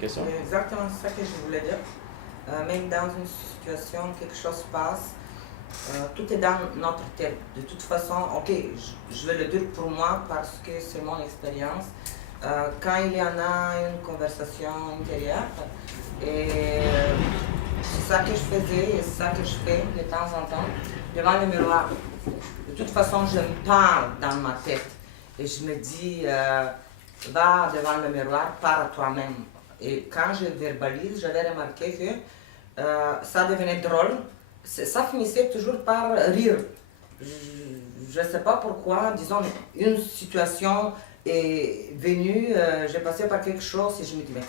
question? C'est exactement ça que je voulais dire. Même dans une situation, quelque chose passe, tout est dans notre tête. De toute façon, ok, je vais le dire pour moi parce que c'est mon expérience. Quand il y en a une conversation intérieure, et c'est ça que je faisais et c'est ça que je fais de temps en temps devant le miroir. De toute façon, je me parle dans ma tête et je me dis, va devant le miroir, parle à toi-même. Et quand je verbalise, j'avais remarqué que ça devenait drôle. Ça finissait toujours par rire. Je ne sais pas pourquoi, disons, une situation est venue, j'ai passé par quelque chose et je me dis, mais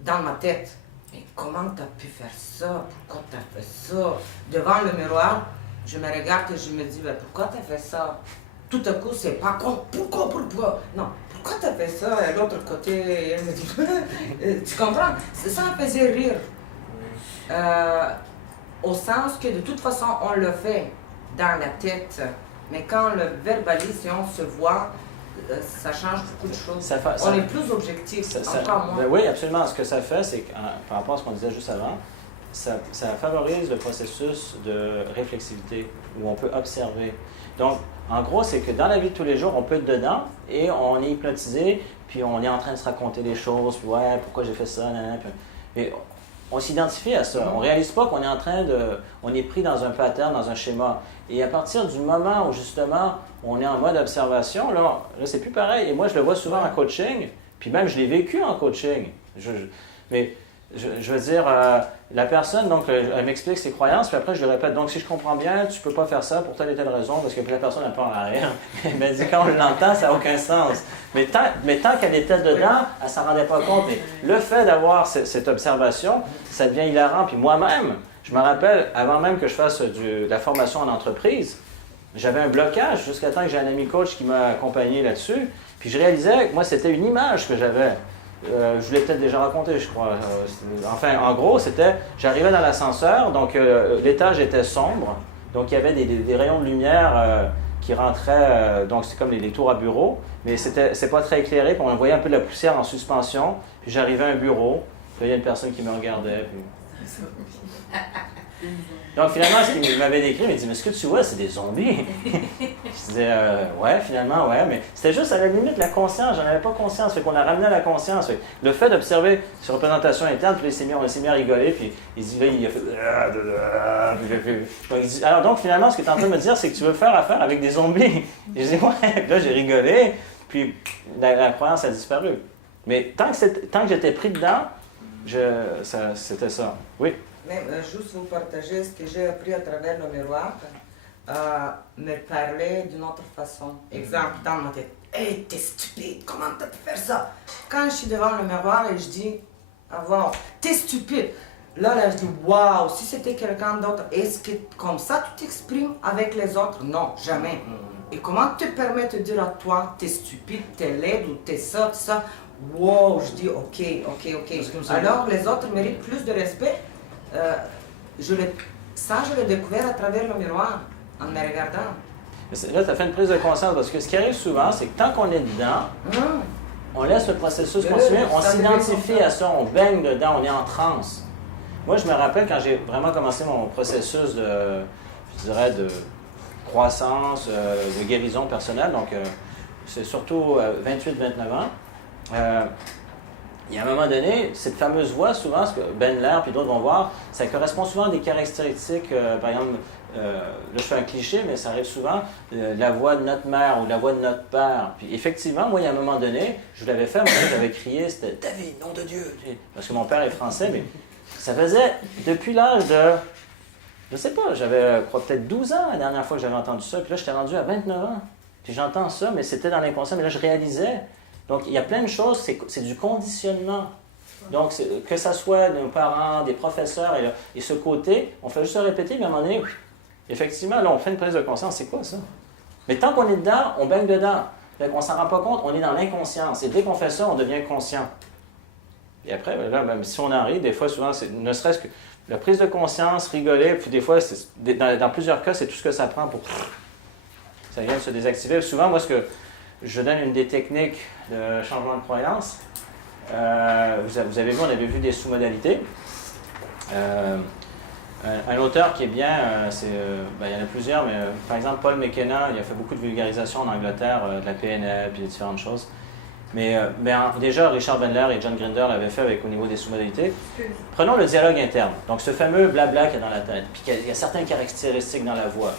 dans ma tête, mais comment tu as pu faire ça? Pourquoi tu as fait ça? Devant le miroir, je me regarde et je me dis, mais pourquoi tu as fait ça? Tout à coup, c'est pas con. Pourquoi? Non, pourquoi tu as fait ça? Et l'autre côté, elle me dit, tu comprends? Ça me faisait rire. Au sens que de toute façon, on le fait dans la tête. Mais quand on le verbalise et on se voit, ça change beaucoup de choses. On est plus objectif, encore moins. Ben oui, absolument. Ce que ça fait, c'est que, par rapport à ce qu'on disait juste avant, ça favorise le processus de réflexivité, où on peut observer. Donc, en gros, c'est que dans la vie de tous les jours, on peut être dedans et on est hypnotisé, puis on est en train de se raconter des choses, puis ouais, pourquoi j'ai fait ça, nanana, puis on s'identifie à ça. On ne réalise pas qu'on est en train de... On est pris dans un pattern, dans un schéma. Et à partir du moment où, justement, on est en mode observation, là c'est plus pareil. Et moi, je le vois souvent en coaching, puis même, je l'ai vécu en coaching. Mais je veux dire, la personne, donc, elle m'explique ses croyances, puis après, je lui répète, donc, si je comprends bien, tu peux pas faire ça pour telle et telle raison, parce que la personne n'a pas en arrière. Elle m'a dit, quand on l'entend, ça n'a aucun sens. Mais tant qu'elle était dedans, elle ne s'en rendait pas compte. Mais le fait d'avoir cette observation, ça devient hilarant. Puis moi-même, je me rappelle, avant même que je fasse de la formation en entreprise, j'avais un blocage jusqu'à temps que j'ai un ami coach qui m'a accompagné là-dessus. Puis je réalisais que moi, c'était une image que j'avais. Je vous l'ai peut-être déjà raconté, je crois. Enfin, en gros, c'était, j'arrivais dans l'ascenseur, donc l'étage était sombre, donc il y avait des rayons de lumière qui rentraient, donc c'est comme les tours à bureau, mais c'est pas très éclairé, puis on voyait un peu de la poussière en suspension, puis j'arrivais à un bureau, puis il y a une personne qui me regardait. Puis... Donc finalement, ce qu'il m'avait décrit, il m'a dit, mais ce que tu vois, c'est des zombies. Je disais, ouais, finalement, ouais, mais c'était juste à la limite la conscience, j'en avais pas conscience, fait qu'on a ramené à la conscience. Fait le fait d'observer ces représentations internes, puis on s'est mis à rigoler, puis il dit, là, il a fait... Alors donc finalement, ce que tu es en train de me dire, c'est que tu veux faire affaire avec des zombies. Et je dis, ouais, puis là j'ai rigolé, puis la croyance a disparu. Mais tant que j'étais pris dedans, c'était ça. Oui. Mais juste vous partager ce que j'ai appris à travers le miroir, me parler d'une autre façon. Exemple, dans ma tête, hey, t'es stupide, comment t'as pu faire ça? Quand je suis devant le miroir et je dis à voix haute, t'es stupide. Là, je dis, waouh, si c'était quelqu'un d'autre, est-ce que comme ça tu t'exprimes avec les autres? Non, jamais. Et comment te permets de dire à toi, t'es stupide, t'es laide ou t'es ça, ça? Wow, je dis, ok. Alors, les autres méritent plus de respect. Je l'ai découvert à travers le miroir, en me regardant. Là, tu as fait une prise de conscience, parce que ce qui arrive souvent, c'est que tant qu'on est dedans, on laisse le processus continuer, on s'identifie à ça, on baigne dedans, on est en transe. Moi, je me rappelle quand j'ai vraiment commencé mon processus de croissance, de guérison personnelle, donc c'est surtout 28-29 ans, il y a un moment donné, cette fameuse voix, souvent, ce que Ben Lair et d'autres vont voir, ça correspond souvent à des caractéristiques, par exemple, là je fais un cliché, mais ça arrive souvent, la voix de notre mère ou la voix de notre père. Puis effectivement, moi, il y a un moment donné, je l'avais fait, moi, j'avais crié, c'était « David, nom de Dieu !» Parce que mon père est français, mais ça faisait depuis l'âge de, je sais pas, j'avais peut-être 12 ans la dernière fois que j'avais entendu ça, puis là, j'étais rendu à 29 ans. Puis j'entends ça, mais c'était dans l'inconscient, mais là, je réalisais. Donc, il y a plein de choses, c'est du conditionnement. Donc, que ce soit nos parents, des professeurs, et ce côté, on fait juste se répéter, mais à un moment donné, effectivement, là, on fait une prise de conscience, c'est quoi ça? Mais tant qu'on est dedans, on baigne dedans. On ne s'en rend pas compte, on est dans l'inconscience. Et dès qu'on fait ça, on devient conscient. Et après, là, même si on en rit, des fois, souvent, ne serait-ce que la prise de conscience, rigoler, puis des fois, dans plusieurs cas, c'est tout ce que ça prend pour... Ça vient de se désactiver. Souvent, moi, je donne une des techniques de changement de croyance. vous avez vu, on avait vu des sous-modalités. Un auteur qui est bien, il y en a plusieurs, mais par exemple Paul McKenna, il a fait beaucoup de vulgarisation en Angleterre de la PNL puis de différentes choses. Mais déjà, Richard Bandler et John Grinder l'avaient fait au niveau des sous-modalités. Prenons le dialogue interne, donc ce fameux blabla qu'il y a dans la tête, puis il y a certaines caractéristiques dans la voix.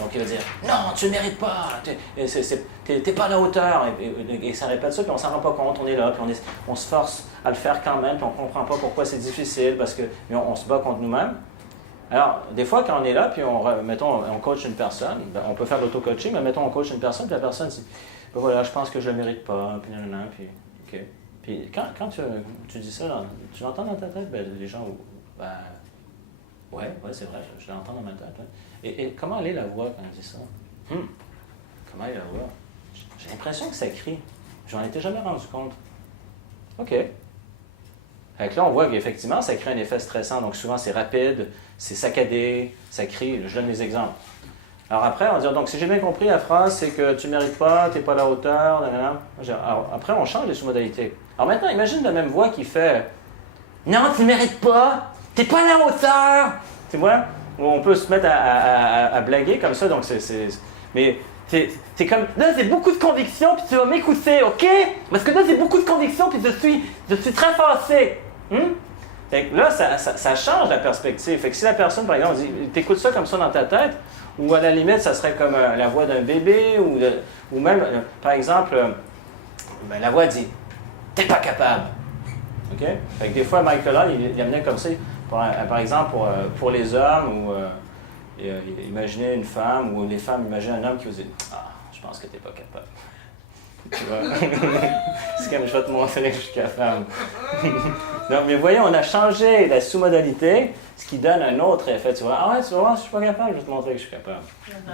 Donc il va dire « Non, tu ne mérites pas, t'es pas à la hauteur », et ça répète ça, puis on s'en rend pas compte, on est là, puis on se force à le faire quand même, puis on comprend pas pourquoi c'est difficile, parce que on se bat contre nous-mêmes. Alors, des fois, quand on est là, puis on coach une personne, on peut faire l'auto-coaching, mais mettons, on coach une personne, puis la personne dit « Voilà, je pense que je ne le mérite pas, puis nanana, puis OK. » Puis quand tu dis ça, tu l'entends dans ta tête, les gens, ouais, c'est vrai, je l'entends dans ma tête. Ouais. Et comment elle est la voix quand elle dit ça? Comment est la voix? J'ai l'impression que ça crie. J'en étais jamais rendu compte. OK. Fait que là, on voit qu'effectivement, ça crée un effet stressant. Donc souvent, c'est rapide, c'est saccadé, ça crie. Je donne des exemples. Alors après, on va dire, donc si j'ai bien compris, la phrase, c'est que tu ne mérites pas, tu n'es pas à la hauteur. Alors, après, on change les sous-modalités. Alors maintenant, imagine la même voix qui fait « Non, tu ne mérites pas, tu n'es pas à la hauteur. » Tu vois? On peut se mettre à blaguer comme ça, donc mais c'est comme, là, c'est beaucoup de conviction, puis tu vas m'écouter, OK? Parce que là, c'est beaucoup de conviction, puis je suis très fâché. Fait que là, ça change la perspective. Fait que si la personne, par exemple, dit, t'écoutes ça comme ça dans ta tête, ou à la limite, ça serait comme la voix d'un bébé, ou même, par exemple, la voix dit, t'es pas capable. OK? Fait que des fois, Michael Hall, il amenait comme ça, par exemple, pour les hommes, ou imaginez une femme, ou les femmes imaginent un homme qui vous dit « Ah, je pense que tu n'es pas capable. » Tu vois? C'est comme « Je vais te montrer que je suis capable. » Donc, mais voyez, on a changé la sous-modalité, ce qui donne un autre effet. Tu vois, « Ah ouais, tu vas voir, je suis pas capable, je vais te montrer que je suis capable. »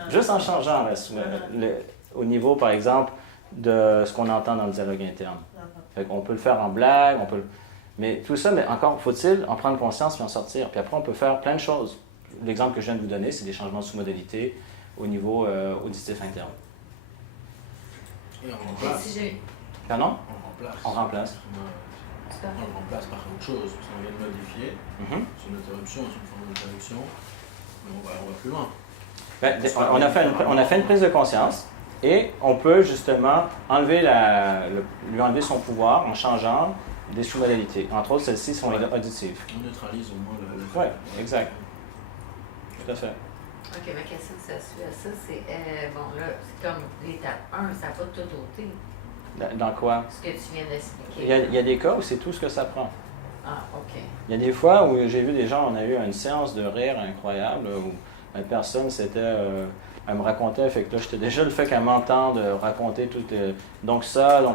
Juste en changeant au niveau, par exemple, de ce qu'on entend dans le dialogue interne. Fait qu'on peut le faire en blague, mais tout ça, mais encore faut-il en prendre conscience et en sortir. Puis après, on peut faire plein de choses. L'exemple que je viens de vous donner, c'est des changements de sous-modalité au niveau auditif interne. Et on remplace. Pardon? On remplace. On remplace. On remplace par autre chose. Parce qu'on vient de modifier. C'est une interruption, c'est une forme d'interruption. Mais on va plus loin. On a fait une prise de conscience et on peut justement lui enlever son pouvoir en changeant des sous-modalités. Entre autres, celles-ci sont auditives. On neutralise au moins le Oui, exact. Tout à fait. OK, ma question que ça suit à ça, c'est, c'est comme l'étape 1, ça n'a pas tout ôté. Dans quoi? Ce que tu viens d'expliquer. Il y a des cas où c'est tout ce que ça prend. Ah, OK. Il y a des fois où j'ai vu des gens, on a eu une séance de rire incroyable, où la personne, elle me racontait, fait que là, j'étais déjà le fait qu'elle m'entende raconter tout. Donc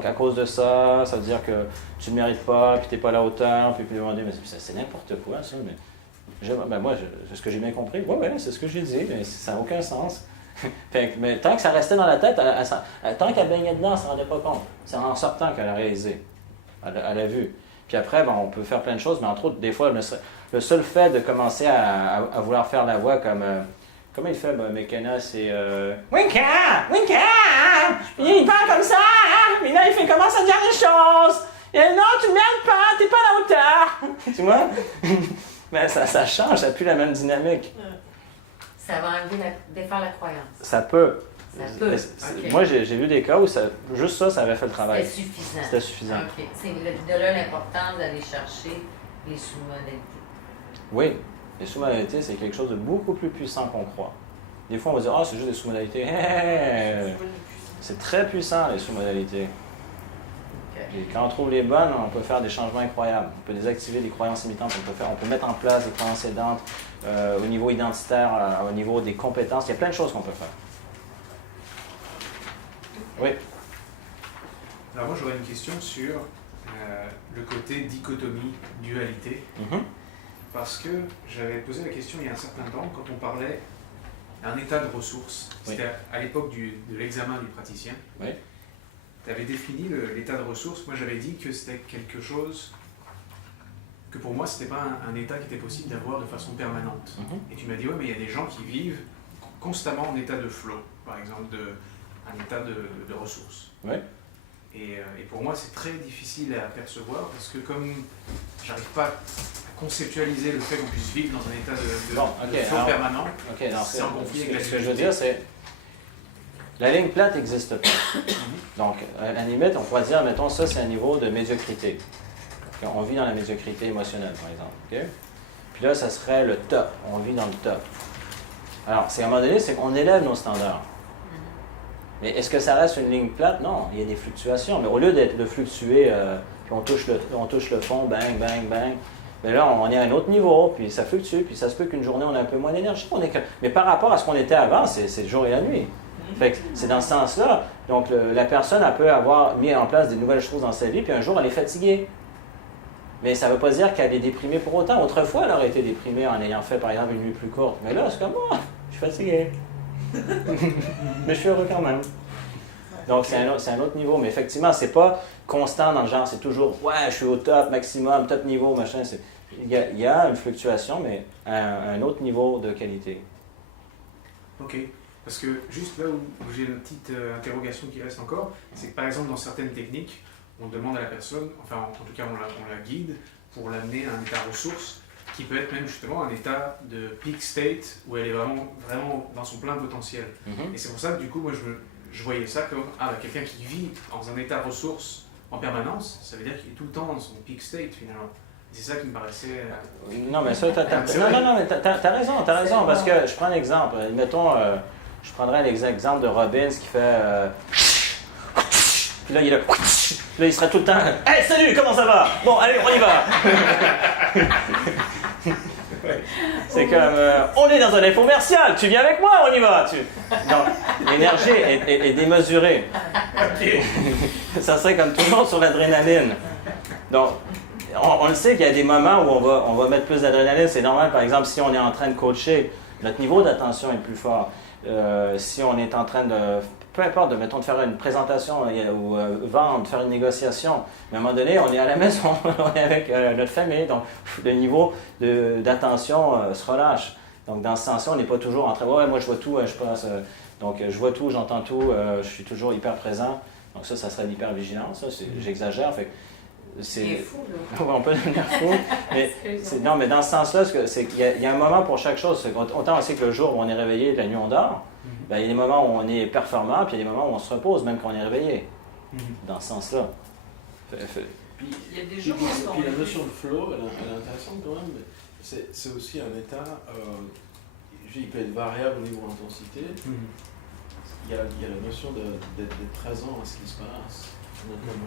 à cause de ça, ça veut dire que tu ne mérites pas, puis tu n'es pas à la hauteur, puis demander, mais c'est n'importe quoi, ça, mais... moi, c'est ce que j'ai bien compris. Oui, c'est ce que j'ai dit, mais ça n'a aucun sens. Mais tant que ça restait dans la tête, tant qu'elle baignait dedans, elle ne s'en rendait pas compte. C'est en sortant qu'elle a réalisé. Elle a vu. Puis après, on peut faire plein de choses, mais entre autres, des fois, le seul fait de commencer à vouloir faire la voix comme... comment il fait, McKenna, c'est... Winka! Il parle comme ça, hein? Puis là, il commence à dire des choses. Et non, tu ne mérites pas, tu n'es pas à la hauteur. Tu vois? Mais ça change, ça n'a plus la même dynamique. Ça va enlever défaire la croyance. Ça peut. Ça peut. Okay. Moi, j'ai vu des cas où juste ça avait fait le travail. C'était suffisant. C'était suffisant. OK. C'est de là l'importance d'aller chercher les sous-modalités. Oui, les sous-modalités, c'est quelque chose de beaucoup plus puissant qu'on croit. Des fois, on va dire « Ah, c'est juste des sous-modalités. » C'est très puissant, les sous-modalités. Et quand on trouve les bonnes, on peut faire des changements incroyables. On peut désactiver des croyances limitantes. On peut mettre en place des croyances aidantes au niveau identitaire, au niveau des compétences. Il y a plein de choses qu'on peut faire. Oui. Alors moi, j'aurais une question sur le côté dichotomie, dualité. Parce que j'avais posé la question il y a un certain temps, quand on parlait d'un état de ressources. C'était à l'époque de l'examen du praticien. Oui. Tu avais défini l'état de ressources. Moi, j'avais dit que c'était quelque chose que pour moi, ce n'était pas un état qui était possible d'avoir de façon permanente. Et tu m'as dit, ouais, mais il y a des gens qui vivent constamment en état de flow, par exemple, un état de ressources. Oui. Et pour moi, c'est très difficile à percevoir parce que comme j'arrive pas à conceptualiser le fait qu'on puisse vivre dans un état de flow permanent, c'est un conflit avec la ce que je veux dire, c'est la ligne plate n'existe pas. Donc, à la limite, on pourrait dire, mettons, ça, c'est un niveau de médiocrité. On vit dans la médiocrité émotionnelle, par exemple. Okay? Puis là, ça serait le top. On vit dans le top. Alors, c'est à un moment donné, c'est qu'on élève nos standards. Mais est-ce que ça reste une ligne plate? Non, il y a des fluctuations. Mais au lieu de fluctuer, puis on touche le fond, bang, bang, bang, mais là, on est à un autre niveau, puis ça fluctue, puis ça se peut qu'une journée, on a un peu moins d'énergie. Mais par rapport à ce qu'on était avant, c'est le jour et la nuit. Fait que c'est dans ce sens-là. Donc, la personne, elle peut avoir mis en place des nouvelles choses dans sa vie, puis un jour, elle est fatiguée. Mais ça ne veut pas dire qu'elle est déprimée pour autant. Autrefois, elle aurait été déprimée en ayant fait, par exemple, une nuit plus courte. Mais là, c'est comme moi, je suis fatigué. Mais je suis heureux quand même. Donc, c'est un autre niveau. Mais effectivement, c'est pas constant dans le genre. C'est toujours, ouais, je suis au top, maximum, top niveau, machin. Il y a une fluctuation, mais à un autre niveau de qualité. OK. Parce que juste là où j'ai une petite interrogation qui reste encore, c'est que par exemple, dans certaines techniques, on demande à la personne, enfin en tout cas on la guide pour l'amener à un état ressource qui peut être même justement un état de peak state où elle est vraiment dans son plein potentiel. Et c'est pour ça que du coup moi je voyais ça comme quelqu'un qui vit dans un état ressource en permanence, ça veut dire qu'il est tout le temps dans son peak state finalement. C'est ça qui me paraissait... Non mais ça, t'as raison, parce que je prends un exemple, mettons, je prendrais l'exemple de Robbins qui fait... Puis là, il est là. Là, il serait tout le temps. Hey, salut, comment ça va? Bon, allez, on y va. C'est comme. On est dans un infomercial, tu viens avec moi, on y va. Donc, l'énergie est démesurée. Ça serait comme toujours sur l'adrénaline. Donc, on le sait qu'il y a des moments où on va mettre plus d'adrénaline. C'est normal, par exemple, si on est en train de coacher, notre niveau d'attention est plus fort. Si on est en train de. Peu importe, mettons, de faire une présentation ou vendre, faire une négociation. Mais à un moment donné, on est à la maison, on est avec notre famille, donc le niveau d'attention se relâche. Donc dans ce sens-là, on n'est pas toujours en train de « ouais, moi je vois tout, je passe. » Donc je vois tout, j'entends tout, je suis toujours hyper présent. Donc ça serait l'hypervigilance, j'exagère. C'est fou, là. On peut devenir fou. Non, mais dans ce sens-là, il y a un moment pour chaque chose. Autant on sait que le jour où on est réveillé, la nuit on dort. Ben, il y a des moments où on est performant, puis il y a des moments où on se repose, même quand on est réveillé. Dans ce sens-là. Puis, il y a des jours puis la notion de flow, elle est intéressante quand même, mais c'est aussi un état, il peut être variable au niveau d'intensité. Il y a la notion d'être présent à ce qui se passe.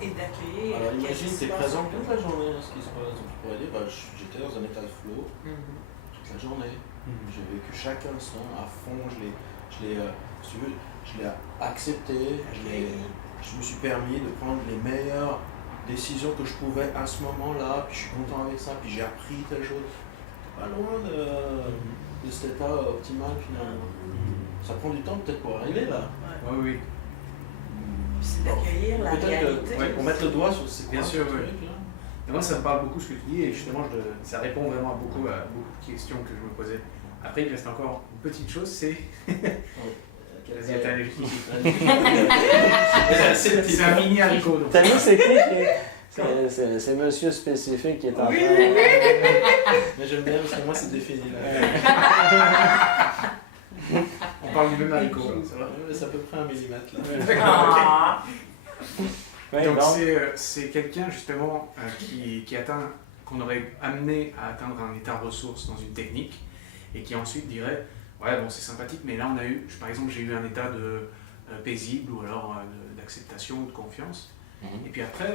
Et d'accueillir. Alors imagine, tu es présent toute la journée à ce qui se passe. Donc tu pourrais dire, j'étais dans un état de flow toute la journée. J'ai vécu chaque instant à fond, je l'ai accepté, je me suis permis de prendre les meilleures décisions que je pouvais à ce moment-là, puis je suis content avec ça, puis j'ai appris telle chose. Pas loin de cet état optimal finalement. Ça prend du temps peut-être pour arriver là. Oui. C'est d'accueillir la réalité. Pour mettre le doigt sur ces bien sûr, oui. Moi ça me parle beaucoup ce que tu dis et justement ça répond vraiment à beaucoup de questions que je me posais. Après, il reste encore une petite chose, c'est... Vas-y, t'as allergie. C'est un mini haricot. T'as vu, c'est qui? C'est monsieur spécifique qui est en train. Mais j'aime bien parce que moi, c'est défini là. On parle du même haricot. C'est à peu près 1 millimètre là. Donc c'est quelqu'un justement qui atteint, qu'on aurait amené à atteindre un état ressource dans une technique, et qui ensuite dirait ouais bon c'est sympathique mais là par exemple j'ai eu un état de paisible ou alors d'acceptation ou de confiance et puis après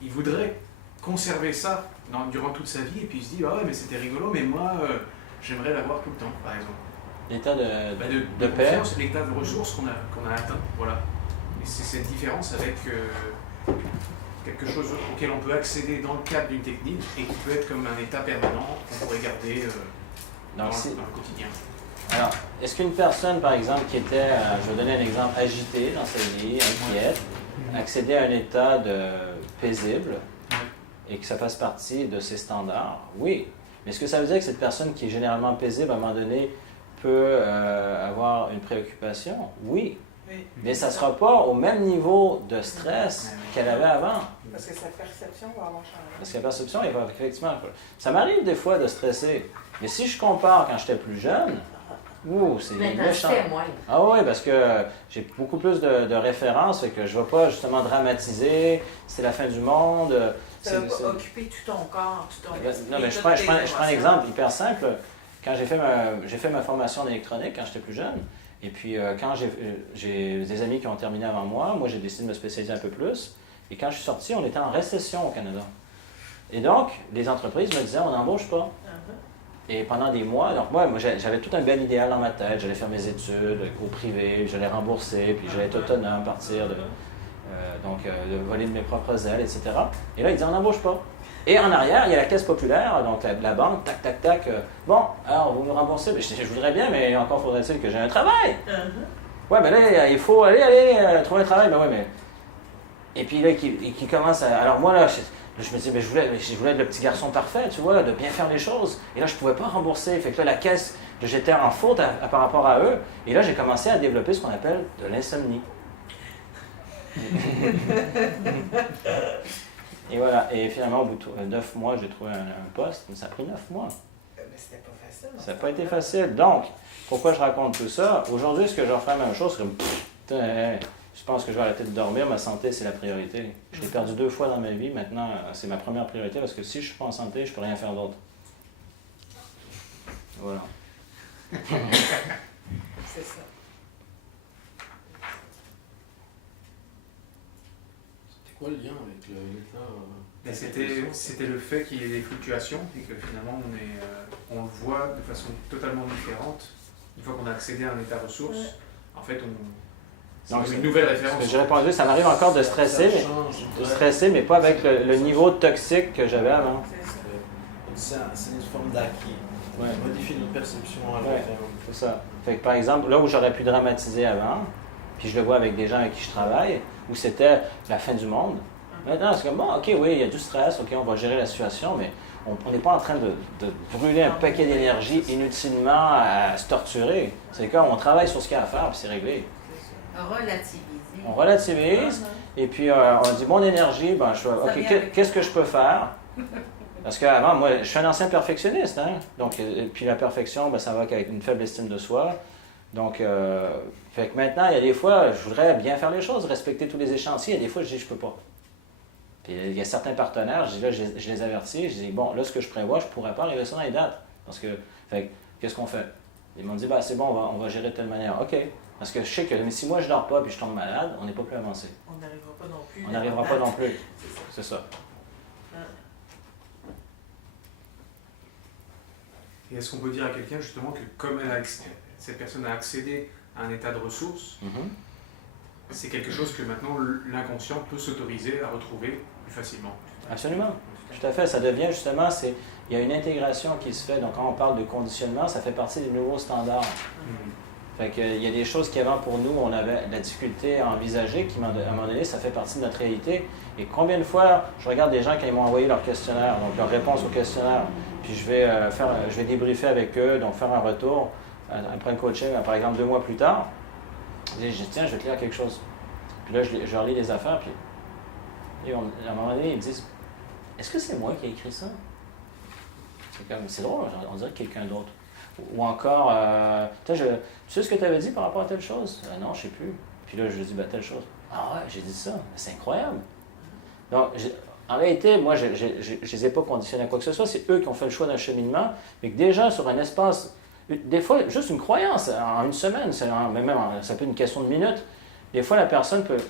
il voudrait conserver ça durant toute sa vie et puis il se dit ah ouais mais c'était rigolo mais moi j'aimerais l'avoir tout le temps par exemple. L'état de paix, l'état de ressources qu'on a atteint, voilà. Et c'est cette différence avec quelque chose auquel on peut accéder dans le cadre d'une technique et qui peut être comme un état permanent qu'on pourrait garder dans le quotidien. Alors, est-ce qu'une personne, par exemple, qui était, je vais donner un exemple, agitée dans sa vie, inquiète, accédait à un état paisible et que ça fasse partie de ses standards? Oui. Mais est-ce que ça veut dire que cette personne qui est généralement paisible, à un moment donné, peut avoir une préoccupation? Oui. Oui. Mais ça ne sera pas au même niveau de stress qu'elle avait avant. Parce que sa perception va avoir changé. Parce que la perception, il va effectivement... Ça m'arrive des fois de stresser. Mais si je compare quand j'étais plus jeune, c'est Maintenant, méchant. c'est moins. Ah oui, parce que j'ai beaucoup plus de références, fait que je ne vais pas justement dramatiser, c'est la fin du monde. Ça va pas occuper tout ton corps, tout ton esprit. Non, mais je prends un exemple hyper simple. Quand j'ai fait ma formation d'électronique quand j'étais plus jeune, et puis quand j'ai des amis qui ont terminé avant moi j'ai décidé de me spécialiser un peu plus. Et quand je suis sorti, on était en récession au Canada. Et donc, les entreprises me disaient, on n'embauche pas. Et pendant des mois, donc moi j'avais tout un bel idéal dans ma tête. J'allais faire mes études au privé, j'allais rembourser, puis j'allais être autonome, partir de voler de mes propres ailes, etc. Et là, ils disaient, on n'embauche pas. Et en arrière, il y a la caisse populaire, donc la banque, tac, tac, tac. Bon, alors vous me remboursez. Mais je voudrais bien, mais encore faudrait-il que j'ai un travail. Ouais, mais là, il faut aller trouver un travail. Ben ouais, mais... Et puis là, qui commence à... Alors moi, là, je me dis, mais je voulais être le petit garçon parfait, tu vois, de bien faire les choses. Et là, je ne pouvais pas rembourser. Fait que là, la caisse, j'étais en faute par rapport à eux. Et là, j'ai commencé à développer ce qu'on appelle de l'insomnie. Et voilà. Et finalement, au bout de 9 mois, j'ai trouvé un poste. Mais ça a pris 9 mois. Mais c'était pas facile. Ça n'a pas été facile. Donc, pourquoi je raconte tout ça? Aujourd'hui, est-ce que je referais la même chose? Je pense que je vais arrêter de dormir. Ma santé, c'est la priorité. Je l'ai perdu 2 fois dans ma vie. Maintenant, c'est ma première priorité parce que si je ne suis pas en santé, je ne peux rien faire d'autre. Voilà. C'est ça. C'était quoi le lien avec l'état Mais c'était le fait qu'il y ait des fluctuations et que finalement on le voit de façon totalement différente. Une fois qu'on a accédé à un état ressource, en fait c'est une nouvelle référence. J'ai répondu, ça m'arrive encore de stresser, mais pas avec le niveau toxique que j'avais avant. C'est une forme d'acquis. Ouais. Ça modifie notre perception à long terme. C'est ça. Fait que par exemple, là où j'aurais pu dramatiser avant, puis je le vois avec des gens avec qui je travaille, où c'était la fin du monde. Maintenant, c'est comme, bon, OK, oui, il y a du stress, OK, on va gérer la situation, mais on n'est pas en train de brûler un paquet d'énergie inutilement à se torturer. C'est qu'on travaille sur ce qu'il y a à faire, puis c'est réglé. Relativiser. On relativise, et puis on dit, mon énergie, ben, je fais, OK, qu'est-ce que je peux faire? Parce qu'avant, moi, je suis un ancien perfectionniste, hein? Donc, puis la perfection, ben, ça va avec une faible estime de soi. Donc, fait que maintenant, il y a des fois, je voudrais bien faire les choses, respecter tous les échéanciers, et des fois, je dis, je peux pas. Puis il y a certains partenaires, je dis, là, je les avertis, je dis, bon, là, ce que je prévois, je pourrais pas arriver ça dans les dates. Parce que, fait qu'est-ce qu'on fait? Ils m'ont dit, ben, c'est bon, on va gérer de telle manière. OK. Parce que je sais que mais si moi, je dors pas puis je tombe malade, on n'est pas plus avancé. On n'arrivera pas non plus. On n'arrivera pas non plus. C'est ça. Et est-ce qu'on peut dire à quelqu'un justement que comme cette personne a accédé à un état de ressources, c'est quelque chose que maintenant l'inconscient peut s'autoriser à retrouver plus facilement? Absolument. Tout à fait. Ça devient justement, il y a une intégration qui se fait. Donc quand on parle de conditionnement, ça fait partie des nouveaux standards. Fait qu'il y a des choses qu'avant pour nous, on avait de la difficulté à envisager, qui à un moment donné, ça fait partie de notre réalité. Et combien de fois, je regarde des gens quand ils m'ont envoyé leur questionnaire, donc leur réponse au questionnaire, puis je vais débriefer avec eux, donc faire un retour après le coaching, par exemple 2 mois plus tard. Je dis, tiens, je vais te lire quelque chose. Puis là, je leur lis les affaires, puis à un moment donné, ils me disent, est-ce que c'est moi qui ai écrit ça? C'est drôle, on dirait quelqu'un d'autre. Ou encore, tu sais ce que tu avais dit par rapport à telle chose? Non, je ne sais plus. Puis là, je lui dis, telle chose. Ah ouais, j'ai dit ça. C'est incroyable. Donc, en réalité, moi, je ne les ai pas conditionnés à quoi que ce soit. C'est eux qui ont fait le choix d'un cheminement, mais que déjà, sur un espace, des fois, juste une croyance, en une semaine, ça peut être une question de minutes. Des fois, la personne peut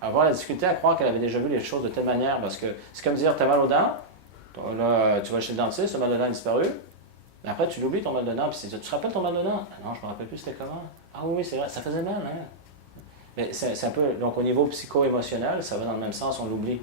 avoir la difficulté à croire qu'elle avait déjà vu les choses de telle manière, parce que c'est comme dire, tu as mal aux dents, là, tu vas chez le dentiste, le mal de dents a disparu. Mais après, tu l'oublies ton mal de dents, puis tu te rappelles ton mal de dents? Ah non, je ne me rappelle plus c'était comment. Ah oui, c'est vrai, ça faisait mal, hein? Mais c'est un peu, donc au niveau psycho-émotionnel, ça va dans le même sens, on l'oublie.